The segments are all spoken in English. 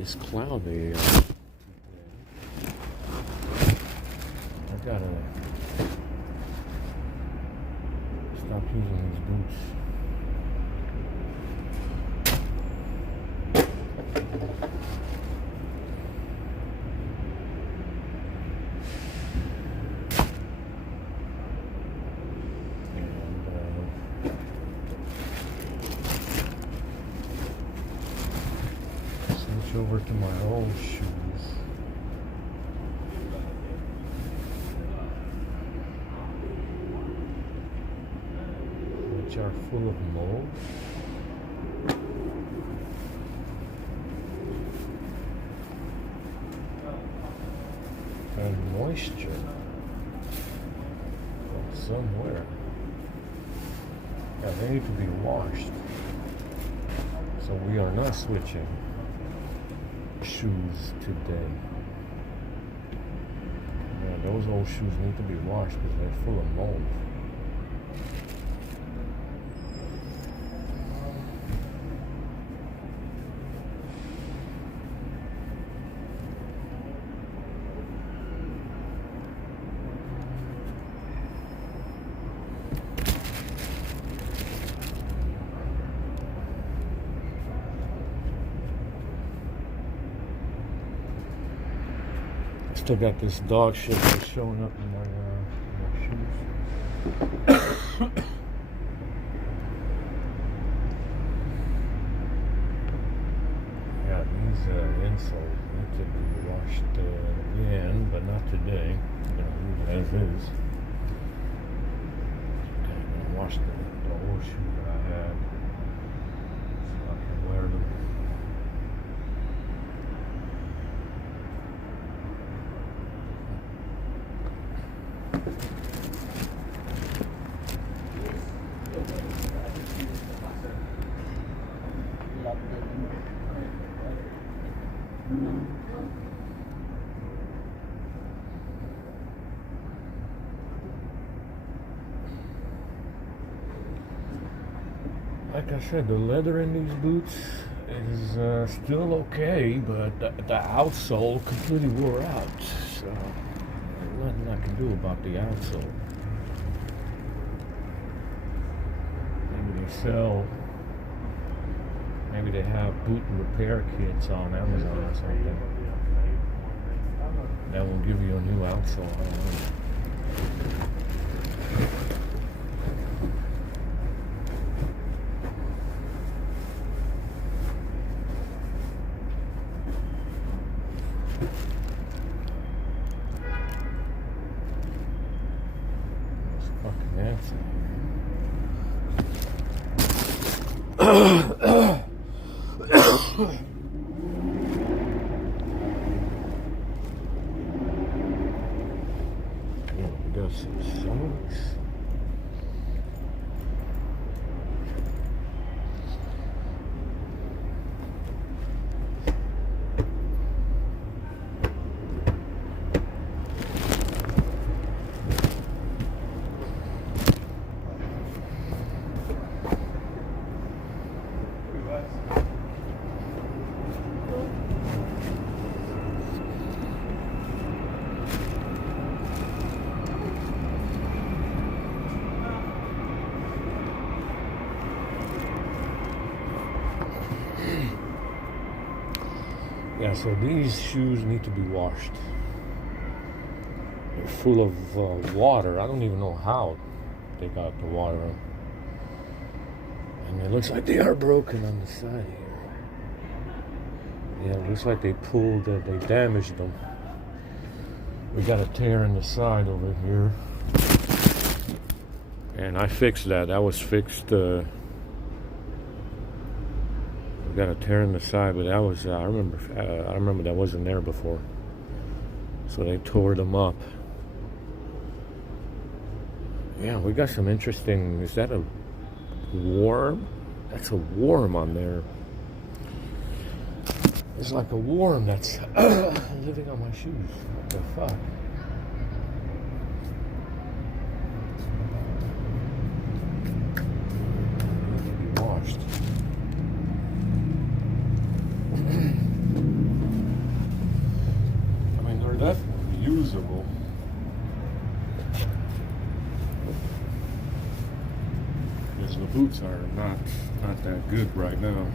It's cloudy. I gotta stop using these boots. Switch over to my old shoes. Which are full of mold. And moisture from somewhere. Yeah, they need to be washed. So we are not switching shoes today. Yeah, those old shoes need to be washed because they're full of mold. Still got this dog shit that's showing up in my shoes. Yeah, these insoles need to be washed again, but not today. I'm gonna leave it as is. Okay, I'm gonna wash the old shoe that I had so I can wear them. Like I said, the leather in these boots is still okay, but the outsole completely wore out. So there's nothing I can do about the outsole. Maybe they sell, maybe they have boot repair kits on Amazon or something that will give you a new outsole. I don't know. Fucking Nancy. We got some socks. Yeah, so these shoes need to be washed. They're full of water. I don't even know how they got the water. And it looks like they are broken on the side here. Yeah, it looks like they pulled, they damaged them. We got a tear in the side over here. And I fixed that. That was fixed. We got a tear in the side, but that was I remember that wasn't there before. So they tore them up. Yeah, we got some interesting. Is that a worm? That's a worm on there. It's like a worm that's living on my shoes. What the fuck? It needs to be washed. usable. Because the boots are not that good right now.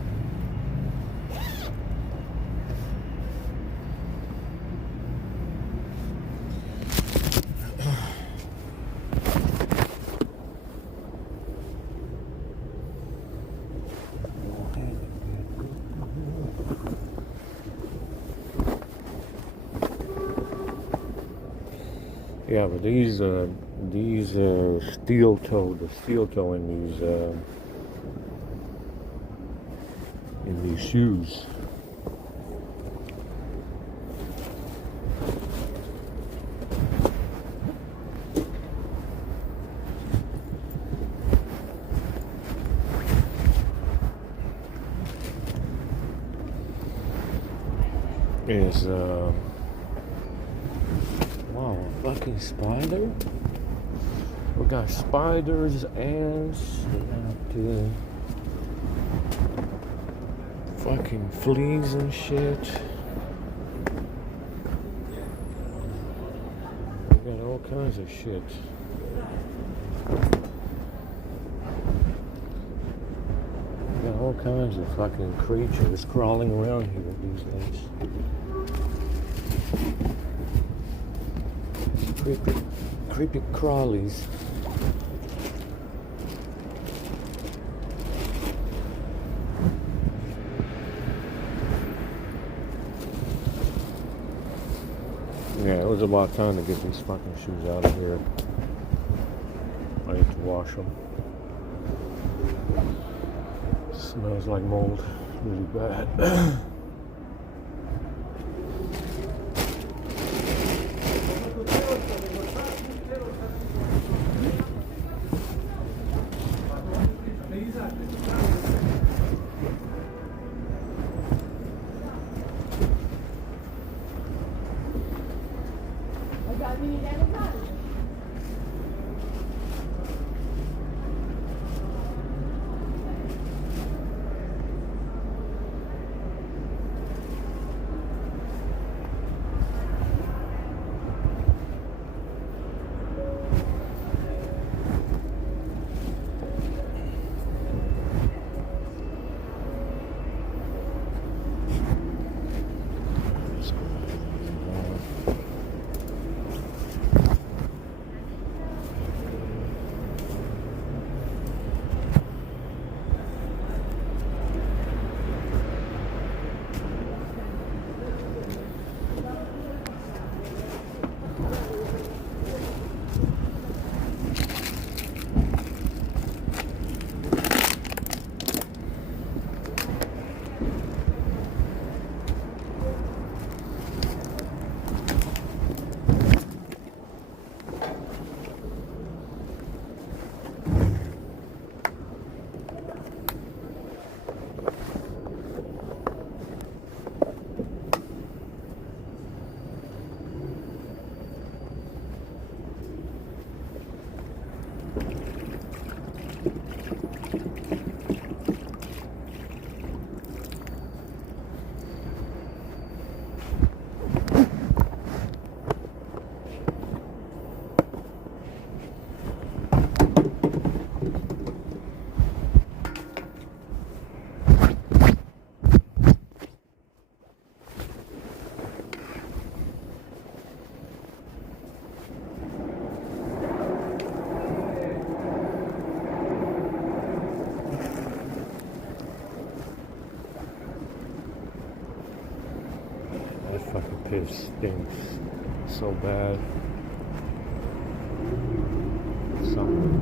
Yeah, but these steel toe in these shoes. Is wow, a fucking spider. We got spiders, ants, we got fucking fleas and shit. We got all kinds of shit. We got all kinds of fucking creatures crawling around here these days. Creepy crawlies. Yeah, it was about time to get these fucking shoes out of here. I need to wash them. Smells like mold, really bad. Fucking piss stinks so bad. Something.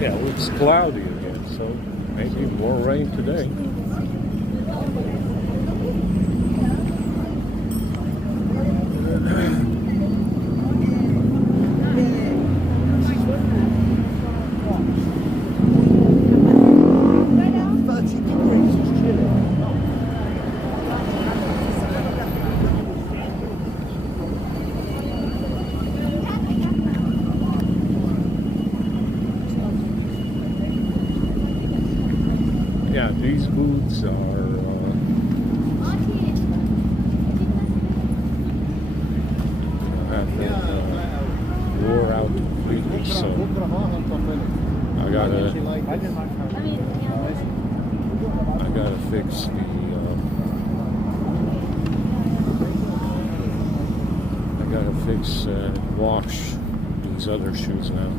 Yeah, well, it's cloudy again, so maybe more rain today. Yeah, these boots are have been wore out completely, so I gotta fix the wash these other shoes now.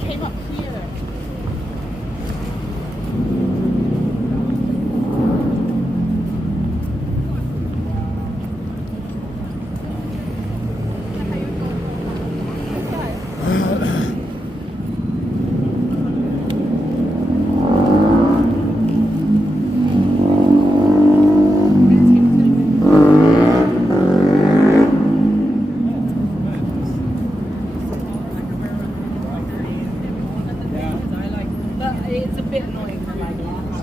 Came up here. It's a bit annoying for my glasses.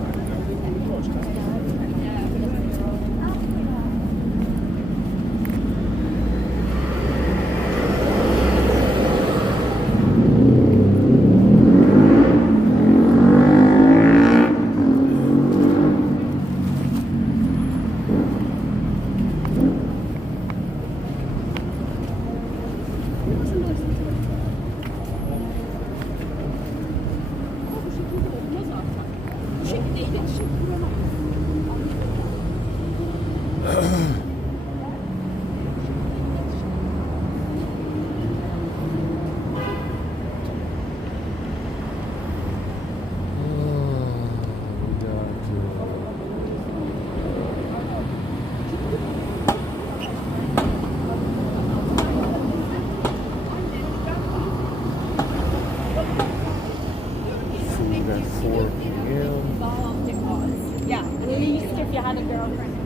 At 4 p.m. Yeah, at least if you had a girlfriend.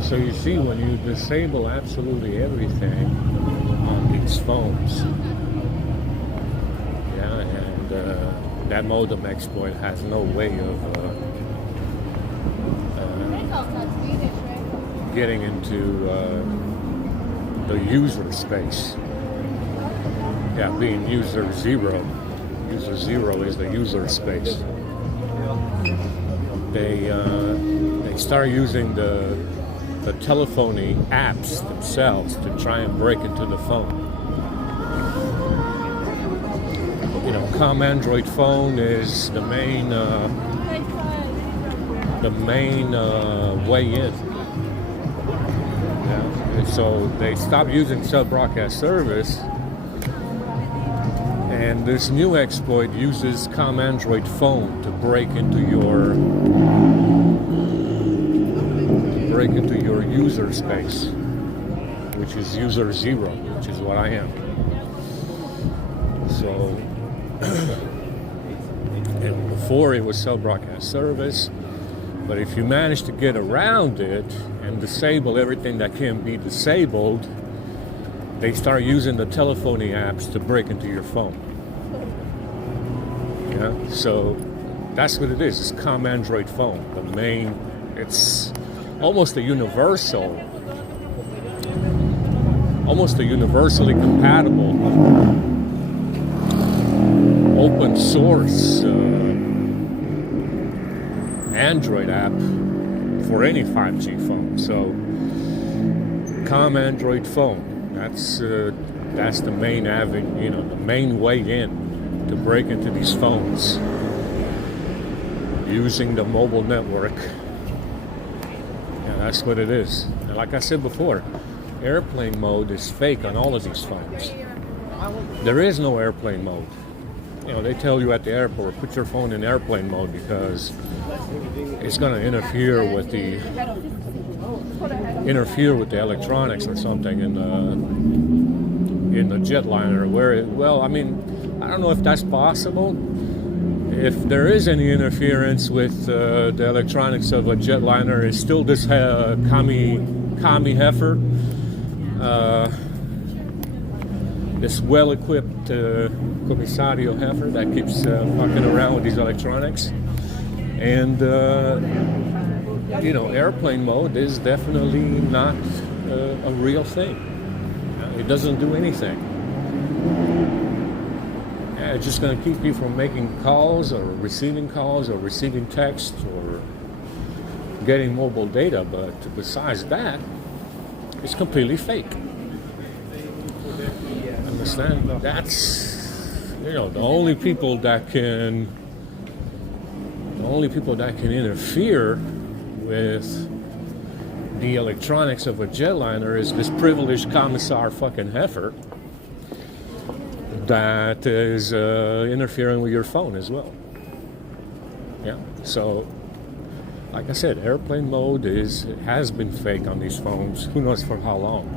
So you see, when you disable absolutely everything on these phones, yeah, and that modem exploit has no way of getting into the user space. Yeah, being user zero. User zero is the user space. They start using the telephony apps themselves to try and break into the phone. You know, Android phone is the main way in. Yeah. And so they stopped using cell broadcast service, and this new exploit uses Android phone to break into your user space, which is user zero, which is what I am. So, and before it was cell broadcast service, but if you manage to get around it and disable everything that can be disabled, they start using the telephony apps to break into your phone. Yeah, so that's what it is. It's Android phone, the main. It's almost a universally compatible open source Android app for any 5G phone. So Android phone, that's the main avenue, the main way in to break into these phones using the mobile network. Yeah, that's what it is. And like I said before, airplane mode is fake on all of these phones. There is no airplane mode. You know, they tell you at the airport, put your phone in airplane mode because it's going to interfere with the electronics or something in the jetliner. Well, I mean, I don't know if that's possible. If there is any interference with the electronics of a jetliner, it's still this commie heifer, this well-equipped comisario heifer that keeps fucking around with these electronics. And you know, airplane mode is definitely not a real thing. It doesn't do anything. It's just going to keep you from making calls or receiving text or getting mobile data. But besides that, it's completely fake. Understand? That's, you know, the only people that can interfere with the electronics of a jetliner is this privileged commissar fucking heifer that is interfering with your phone as well. Yeah. So, like I said, airplane mode has been fake on these phones. Who knows for how long?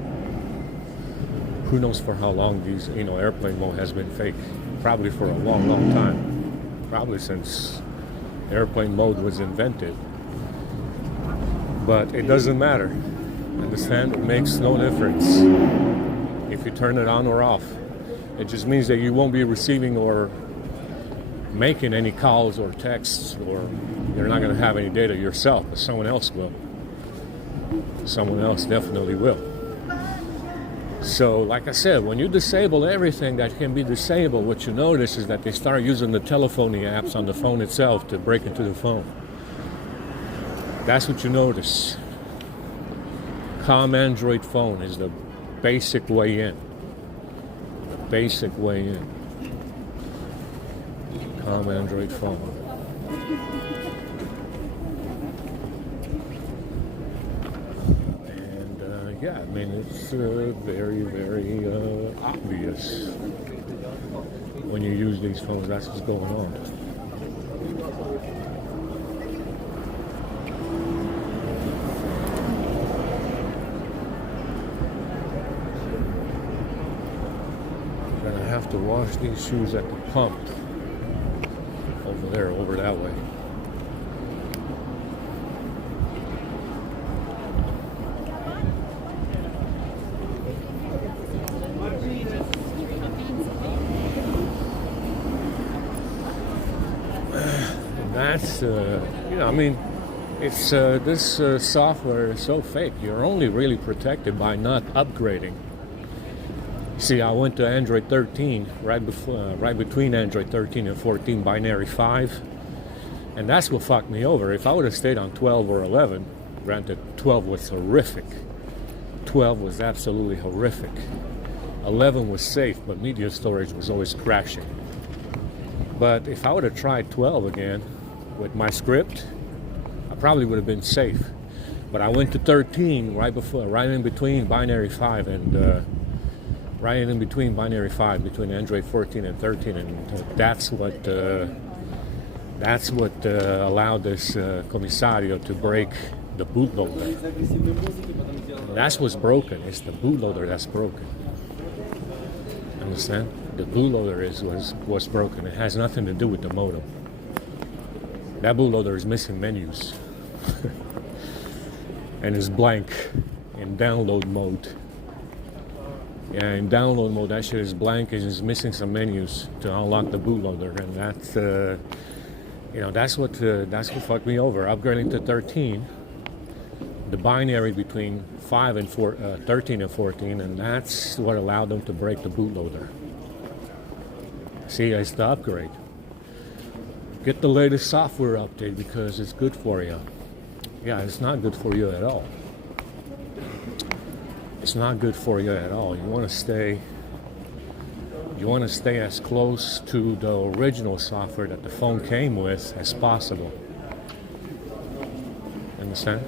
Who knows for how long these, you know, airplane mode has been fake? Probably for a long, long time. Probably since airplane mode was invented. But it doesn't matter. Understand? It makes no difference if you turn it on or off. It just means that you won't be receiving or making any calls or texts, or you're not going to have any data yourself, but someone else will. Someone else definitely will. So, like I said, when you disable everything that can be disabled, what you notice is that they start using the telephony apps on the phone itself to break into the phone. That's what you notice. Android phone is the basic way in. The basic way in. Android phone. And yeah, I mean, it's very, very obvious when you use these phones. That's what's going on. To wash these shoes at the pump over that way. And that's you know, I mean, it's this software is so fake. You're only really protected by not upgrading. See, I went to Android 13 right between Android 13 and 14, binary 5, and that's what fucked me over. If I would have stayed on 12 or 11, granted 12 was horrific. 12 was absolutely horrific. 11 was safe, but media storage was always crashing. But if I would have tried 12 again with my script, I probably would have been safe. But I went to 13 right in between binary 5 and right in between binary 5, between Android 14 and 13, and that's what allowed this comisario to break the bootloader. That's what's broken. It's the bootloader that's broken. Understand? The bootloader was broken. It has nothing to do with the modem. That bootloader is missing menus and is blank in download mode. Yeah, in download mode, that shit is blank and is missing some menus to unlock the bootloader, and that's you know, that's what fucked me over. Upgrading to 13, the binary between 13 and 14, and that's what allowed them to break the bootloader. See, it's the upgrade. Get the latest software update because it's good for you. Yeah, it's not good for you at all. It's not good for you at all. You want to stay You want to stay as close to the original software that the phone came with as possible. Understand?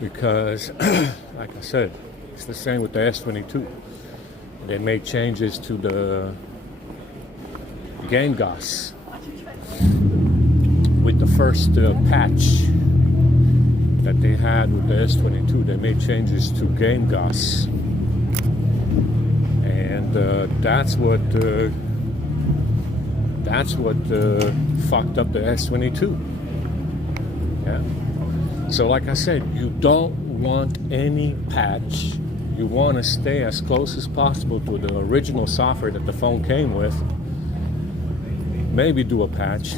Because, like I said, it's the same with the S22. They made changes to the Game GOS with the first patch that they had with the S22. They made changes to Game GOS, and that's what fucked up the S22. Yeah. So, like I said, you don't want any patch. You want to stay as close as possible to the original software that the phone came with. Maybe do a patch.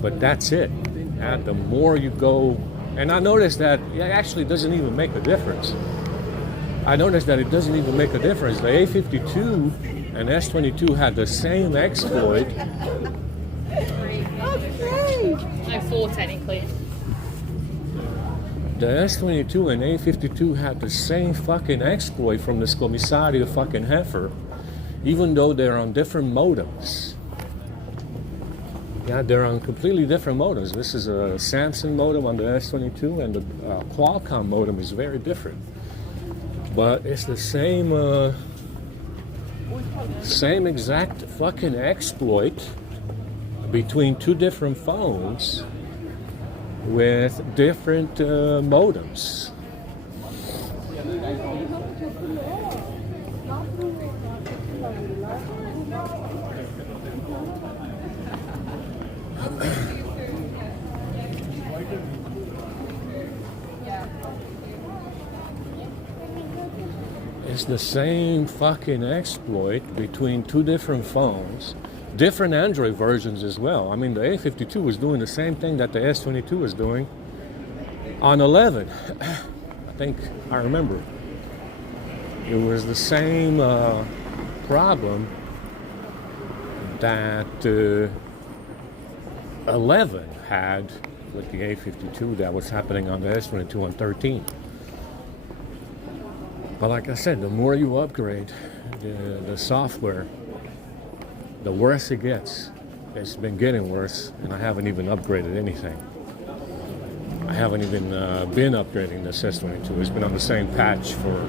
But that's it. And the more you go, and I noticed that it actually doesn't even make a difference. The A52 and S22 had the same exploit. No, 4 technically. The S22 and A52 had the same fucking exploit from this Commissario fucking heifer, even though they're on different modems. Yeah, they're on completely different modems. This is a Samsung modem on the S22, and the Qualcomm modem is very different. But it's the same exact fucking exploit between two different phones with different modems. It's the same fucking exploit between two different phones, different Android versions as well. I mean, the A52 was doing the same thing that the S22 was doing on 11. I think I remember. It was the same problem that 11 had with the A52 that was happening on the S22 on 13. But like I said, the more you upgrade the software, the worse it gets. It's been getting worse, and I haven't even upgraded anything. I haven't even been upgrading the S22. It's been on the same patch for...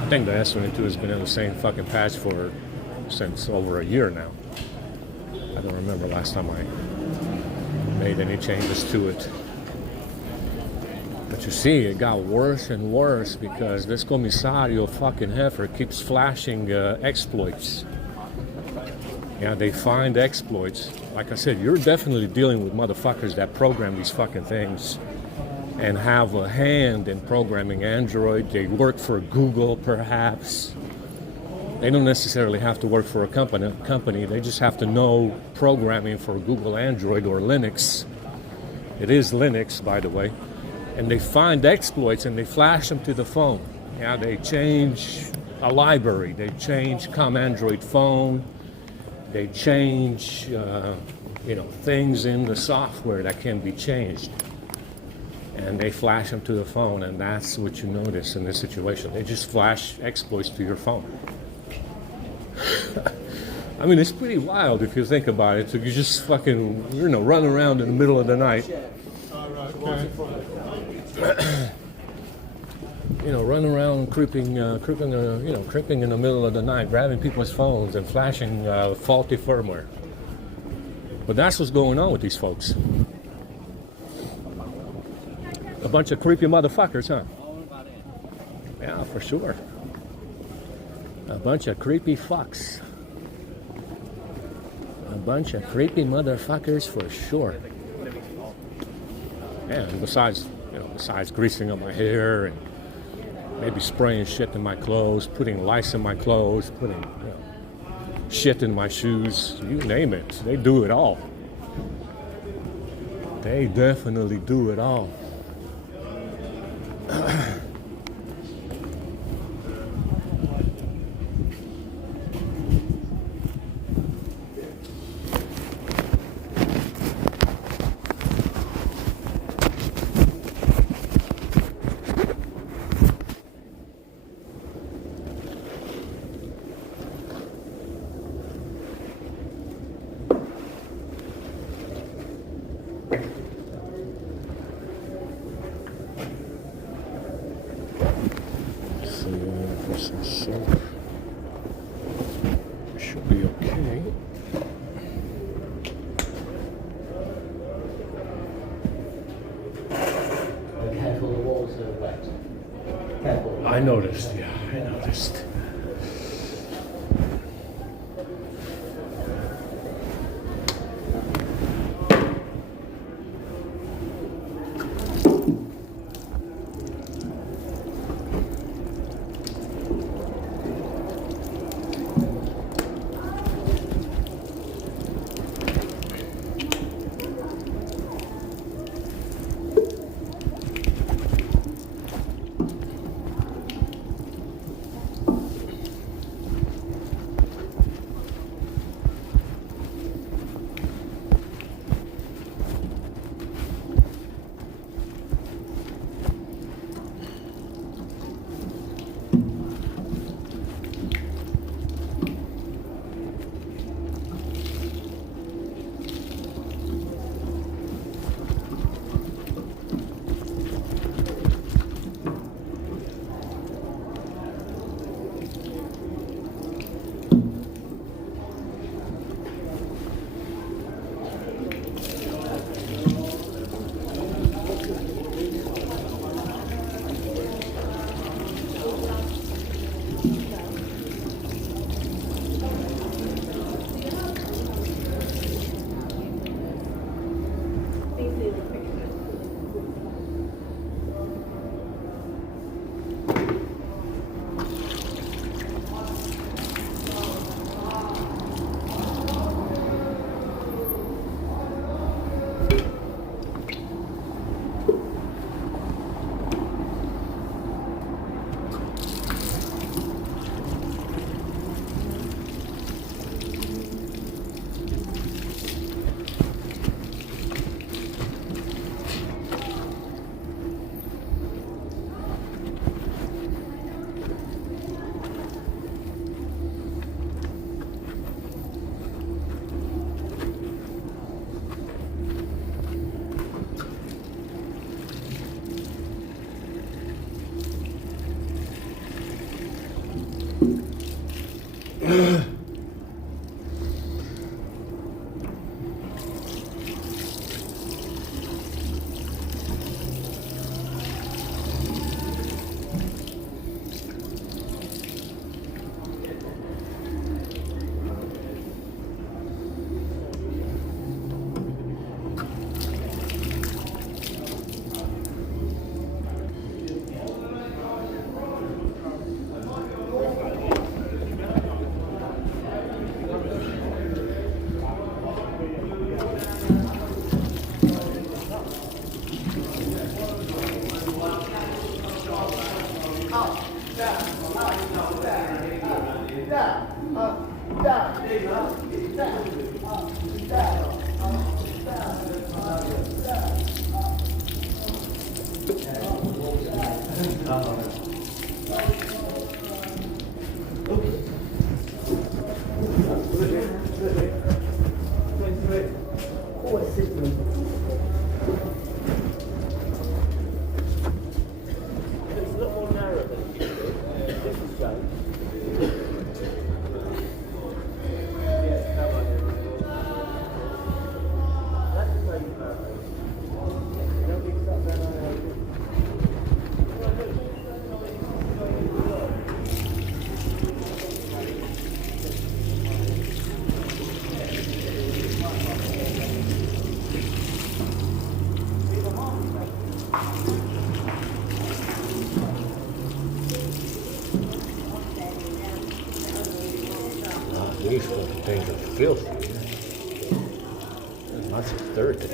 I think the S22 has been on the same fucking patch since over a year now. I don't remember last time I made any changes to it. But you see, it got worse and worse because this Commissario fucking heifer keeps flashing exploits. Yeah, they find exploits. Like I said, you're definitely dealing with motherfuckers that program these fucking things and have a hand in programming Android. They work for Google, perhaps. They don't necessarily have to work for a company. They just have to know programming for Google Android or Linux. It is Linux, by the way. And they find exploits and they flash them to the phone. Yeah, they change a library. They change COM Android phone. They change, things in the software that can be changed. And they flash them to the phone, and that's what you notice in this situation. They just flash exploits to your phone. I mean, it's pretty wild if you think about it. So you just fucking, run around in the middle of the night. Run around creeping in the middle of the night, grabbing people's phones and flashing faulty firmware. But that's what's going on with these folks. A bunch of creepy motherfuckers, huh? Yeah, for sure. A bunch of creepy fucks. A bunch of creepy motherfuckers for sure. Yeah, and besides greasing up my hair and maybe spraying shit in my clothes, putting lice in my clothes, putting shit in my shoes, you name it. They do it all. They definitely do it all. so should be okay. Careful, the walls are wet. Careful. I noticed, yeah, I noticed. These fucking things are filthy. That's dirty.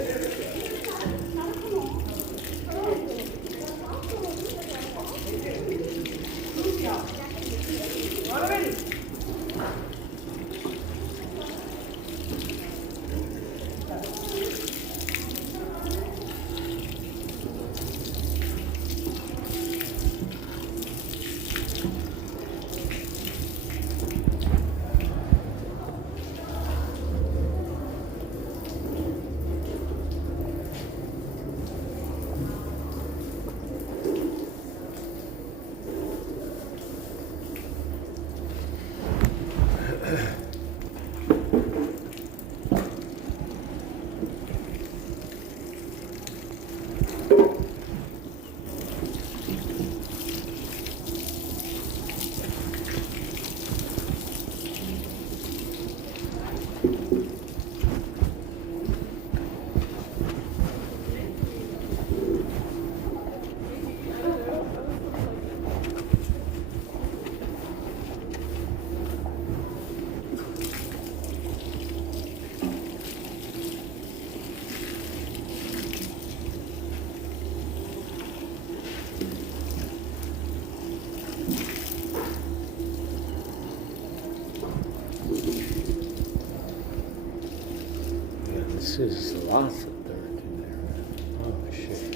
This is lots of dirt in there. Oh shit.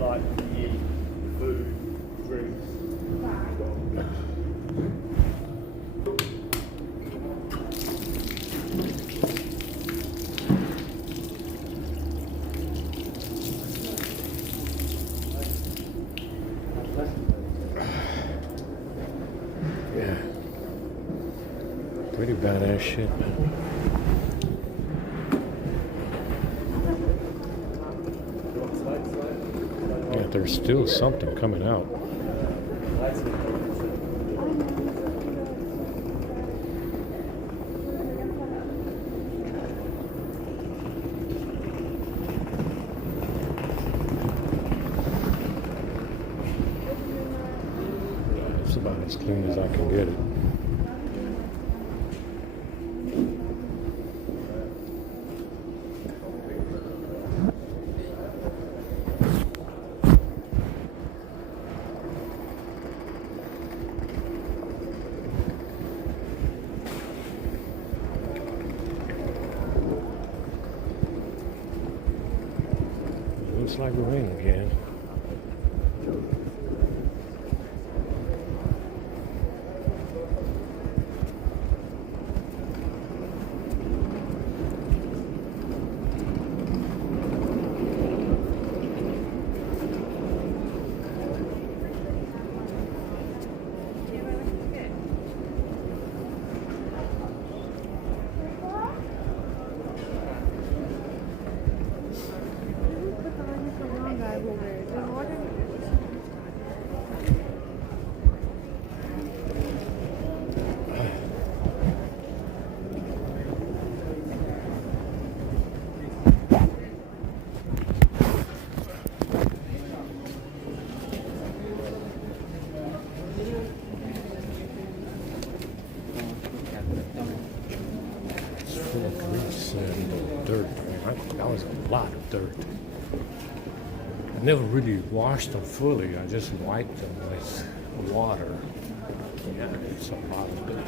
Like the food, drinks. Yeah. Pretty badass shit, man. Yeah, there's still something coming out. It's about as clean as I can get it. Looks like rain again. Full of grease and dirt. That was a lot of dirt. I never really washed them fully. I just wiped them with water. Yeah, it's a lot of dirt.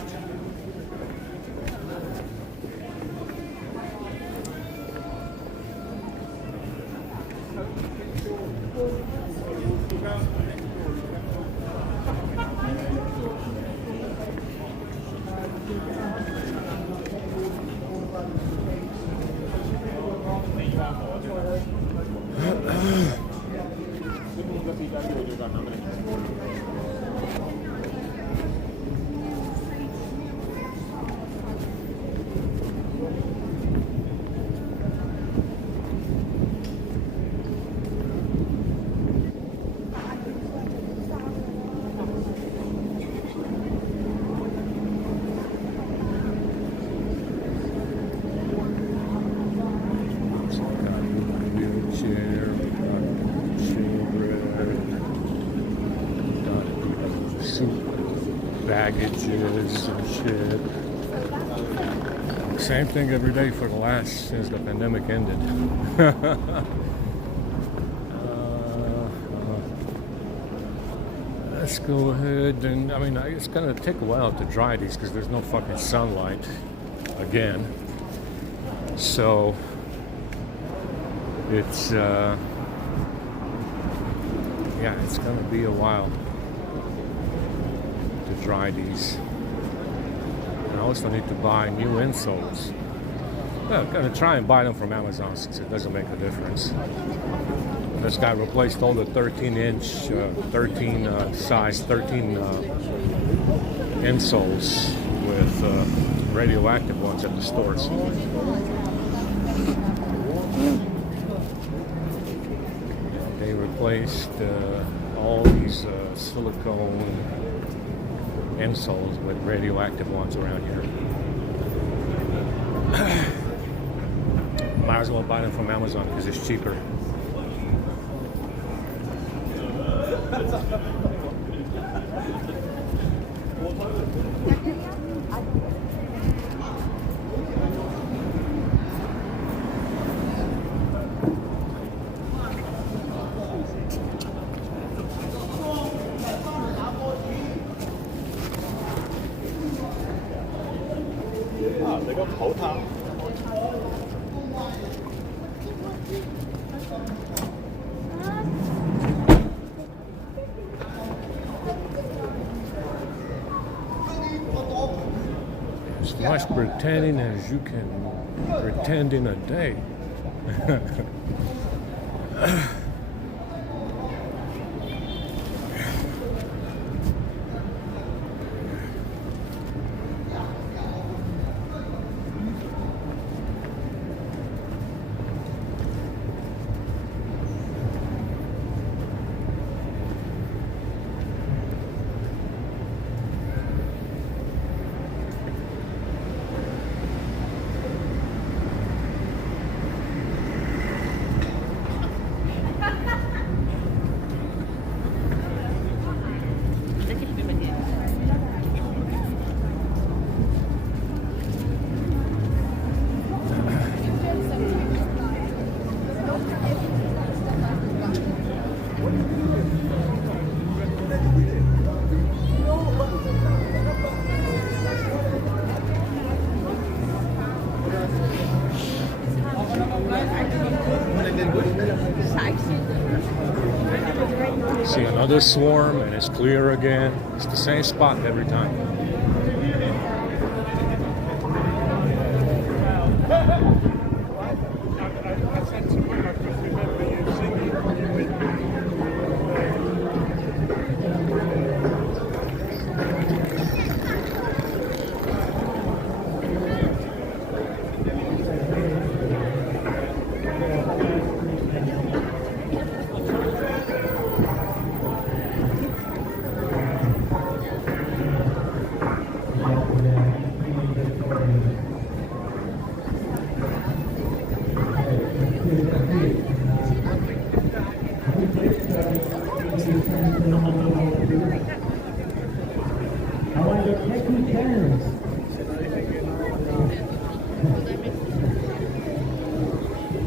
packages and shit. Same thing every day for the last, since the pandemic ended. Let's go ahead and, I mean, it's gonna take a while to dry these because there's no fucking sunlight again. So it's yeah, it's gonna be a while to dry these. And I also need to buy new insoles. Yeah, I'm gonna try and buy them from Amazon since it doesn't make a difference. This guy replaced all the 13-inch, size 13 insoles with radioactive ones at the stores. They replaced all these silicone insoles with radioactive ones around here. Might as well buy them from Amazon because it's cheaper. As much pretending as you can pretend in a day. See another swarm and it's clear again. It's the same spot every time.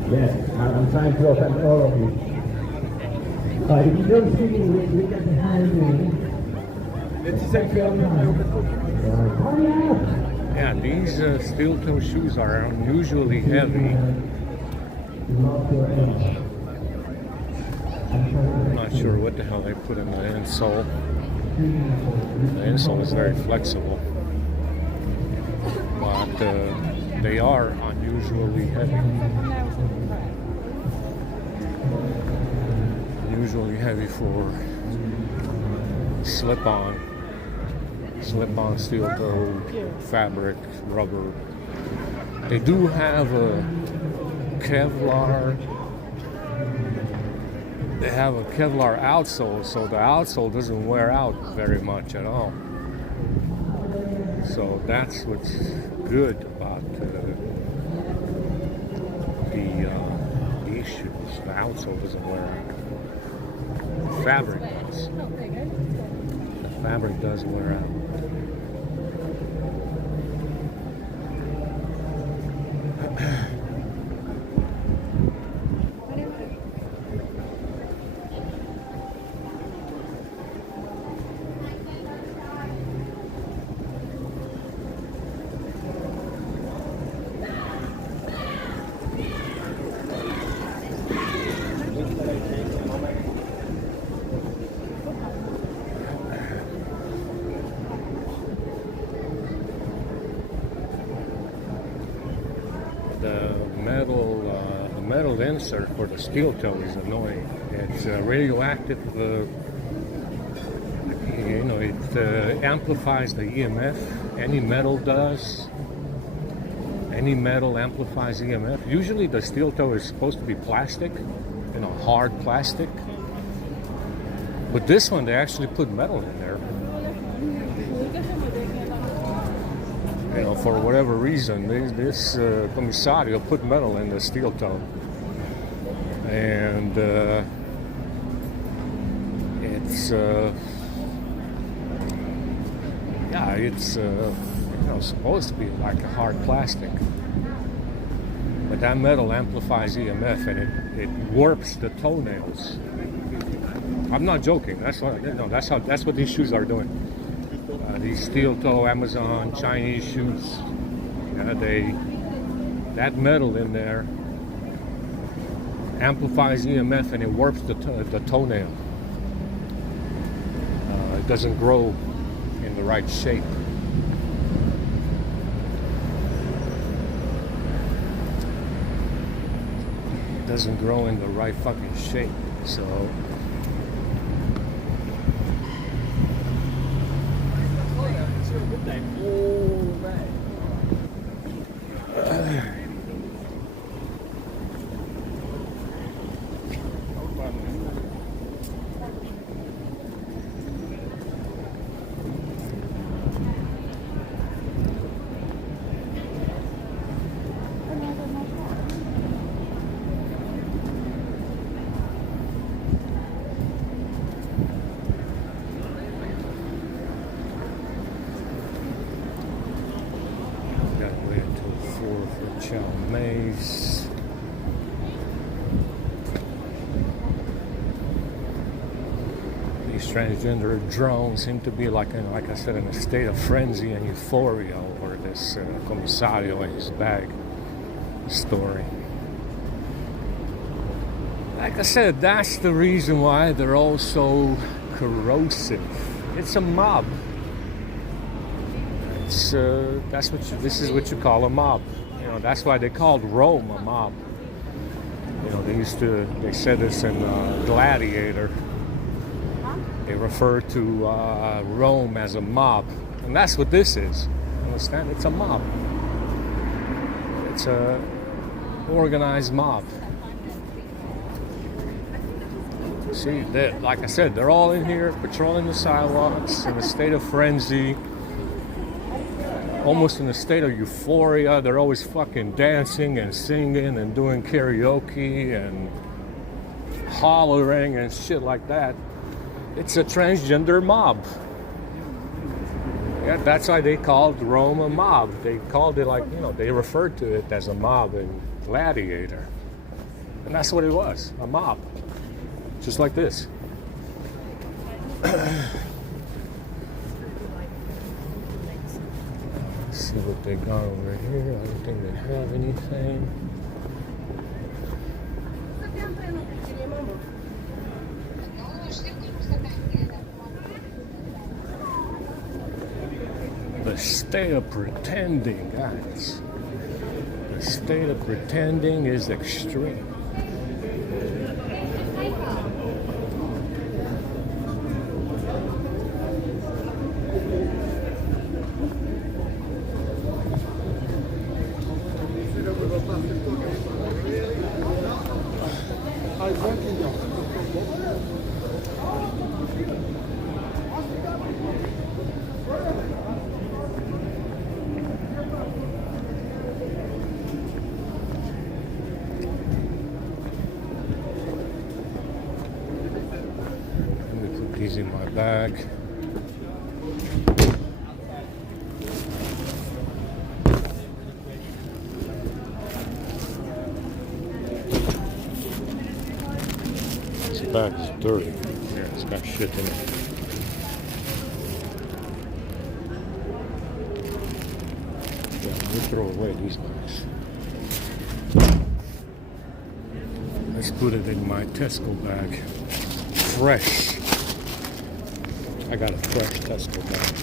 Yes, I'm trying to open all of you. If you don't see me, we get behind me. Yeah, these steel toe shoes are unusually heavy. I'm not sure what the hell they put in the insole. The insole is very flexible, but they are unusually heavy. Usually heavy for slip-on steel toe, fabric, rubber. They do have a Kevlar. They have a Kevlar outsole, so the outsole doesn't wear out very much at all. So that's what's good about these shoes. The outsole doesn't wear out. The fabric does. The fabric does wear out. the metal insert for the steel toe is annoying. It's radioactive. You know, it amplifies the EMF. Any metal does. Any metal amplifies EMF. Usually the steel toe is supposed to be plastic, you know, hard plastic. But this one, they actually put metal in there. You know, for whatever reason, this commissario put metal in the steel toe. And it's, yeah, it's, you know, supposed to be like a hard plastic. But that metal amplifies EMF and it warps the toenails. I'm not joking. That's what, you know, that's what these shoes are doing. These steel toe Amazon Chinese shoes, that metal in there amplifies EMF and it warps the toenail. It doesn't grow in the right shape. It doesn't grow in the right fucking shape. So maze. These transgender drones seem to be like I said, in a state of frenzy and euphoria over this commissario and his bag story. Like I said, that's the reason why they're all so corrosive. It's a mob. It's this is what you call a mob. You know, that's why they called Rome a mob. You know, they said this in Gladiator. They refer to Rome as a mob. And that's what this is. Understand? It's a mob. It's a organized mob. See, like I said, they're all in here patrolling the sidewalks in a state of frenzy. Almost in a state of euphoria. They're always fucking dancing and singing and doing karaoke and hollering and shit like that. It's a transgender mob. Yeah, that's why they called Rome a mob. They called it like, you know, they referred to it as a mob in Gladiator. And that's what it was, a mob. Just like this. See what they got over here. I don't think they have anything. The state of pretending, guys. The state of pretending is extreme. These in my bag. This bag is dirty. Yeah, it's got shit in it. Yeah, we throw away these bags. Let's put it in my Tesco bag. Fresh. I got a fresh Tesco bag.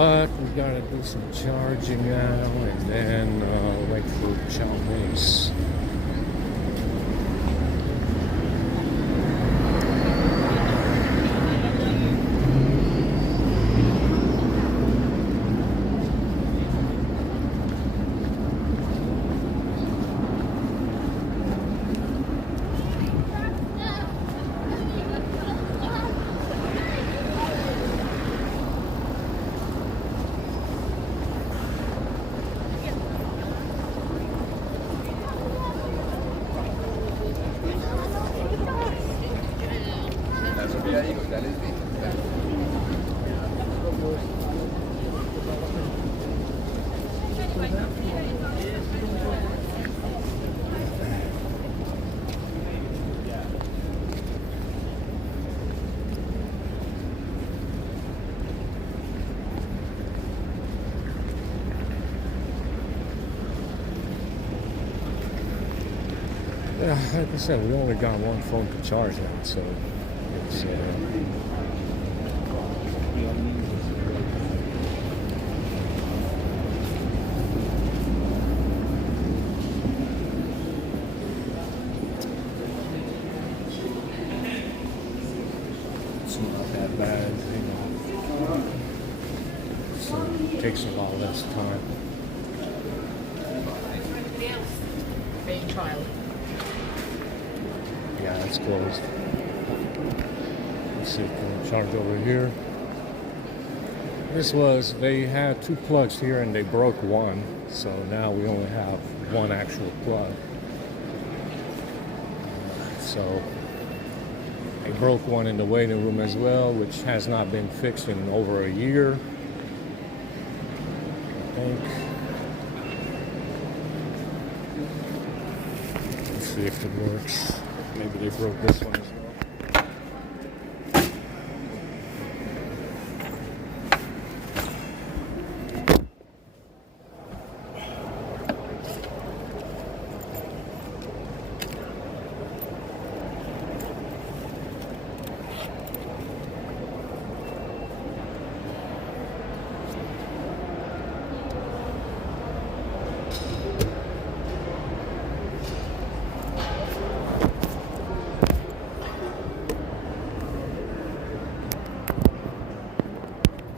But we gotta do some charging now and then wait for chow mein. Yeah, like I said, we only got one phone to charge now, so it's not that bad, you know. So it takes a lot less time. Being trial. Yeah, it's closed. Let's see if we can charge over here. They had two plugs here and they broke one, so now we only have one actual plug. So they broke one in the waiting room as well, which has not been fixed in over a year, I think. Let's see if it works. Maybe they broke this one as well.